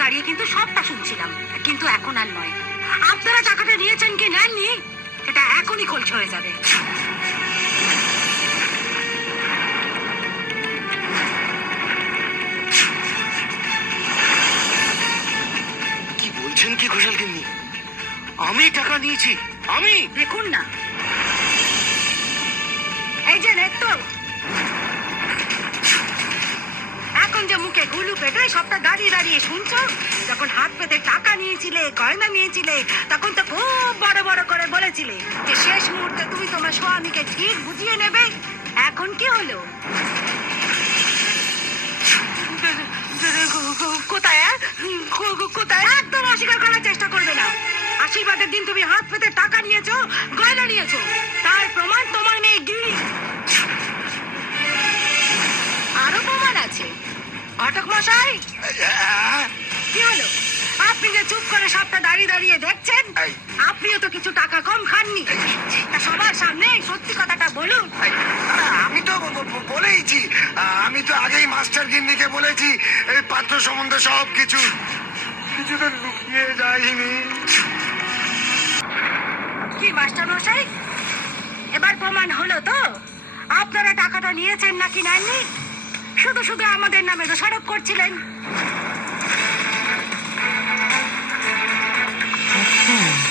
দাঁড়িয়ে কিন্তু সবটা শুনছিলাম, কিন্তু এখন আর নয়। আপনারা টাকাটা নিয়েছেন কি নেননি এটা এখনই খোলস হয়ে যাবে। কি বলছেন কি ঘোষাল গিন্নি? আমি টাকা নিয়েছি? আমি? দেখুন না, এই যে নেত্য, এখন যে মুখে গুলু পেটে সবটা দাঁড়িয়ে দাঁড়িয়ে শুনছো, যখন হাত পেতে টাকা নিয়েছিলে, গয়না নিয়েছিলে, তখন তো খুব বড় বড় করে বলেছিলে যে শেষ মুহূর্তে তুমি তোমার স্বামীকে ঠিক বুঝিয়ে নেবে। এখন কি হলো? কোথায় কোথায়? একদম অস্বীকার করার চেষ্টা করবে না। আশীর্বাদের দিন তুমি হাত পেতে টাকা নিয়েছো, গয়না নিয়েছো, তার প্রমাণ তোমার মেয়ে গিরি। আরো প্রমাণ আছে। ঘটক মশাই, কি হলো? আপনি যে চুপ করে সবটা দাঁড়িয়ে দাঁড়িয়ে দেখছেন, আপনিও তো কিছু টাকা কম খাননি। তা সবার সামনে সত্যি কথাটা বলুন। আমি তো বলেইছি, আমি তো আগেই মাস্টার গিন্নিকে বলেছি এই পাত্র সম্বন্ধে সব কিছু তো লুকিয়ে যায়নি। কি মাস্টার মশাই, এবার প্রমাণ হলো তো আপনারা টাকাটা নিয়েছেন নাকি নেননি? শুধু শুধু আমাদের নামে দোষারোপ করছিলেন। আচ্ছা